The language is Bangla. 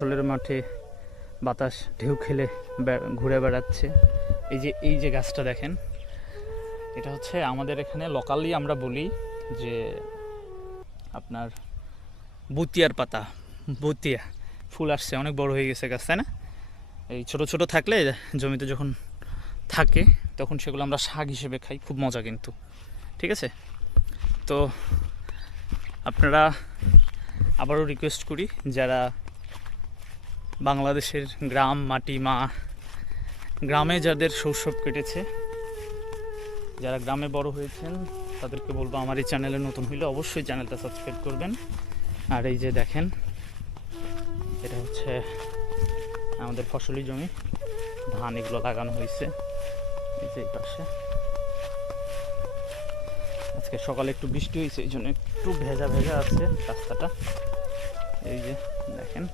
ফসলের মাঠে বাতাস ঢেউ খেলে ঘুরে বেড়াচ্ছে। এই যে গাছটা দেখেন, এটা হচ্ছে আমাদের এখানে লোকালি আমরা বলি যে আপনার বুতিয়ার পাতা। বুতিয়া ফুল আসছে, অনেক বড় হয়ে গেছে গাছ, তাই না? এই ছোট ছোট থাকলে জমিতে যখন থাকে তখন সেগুলো আমরা শাক হিসেবে খাই, খুব মজা কিন্তু। ঠিক আছে, তো আপনারা আবারও রিকোয়েস্ট করি, যারা বাংলাদেশের গ্রাম মাটি মা গ্রামে যাদের শৈশব কেটেছে, যারা গ্রামে বড় হয়েছেন, তাদেরকে বলবো আমার এই চ্যানেলে নতুন হইলে অবশ্যই চ্যানেলটা সাবস্ক্রাইব করবেন। আর এই যে দেখেন, এটা হচ্ছে আমাদের ফসলি জমি, ধান এগুলো লাগানো হয়েছে। এই যে এই পাশে আজকে সকালে একটু বৃষ্টি হয়েছে, এই জন্য একটু ভেজা ভেজা আছে রাস্তাটা। এই যে দেখেন।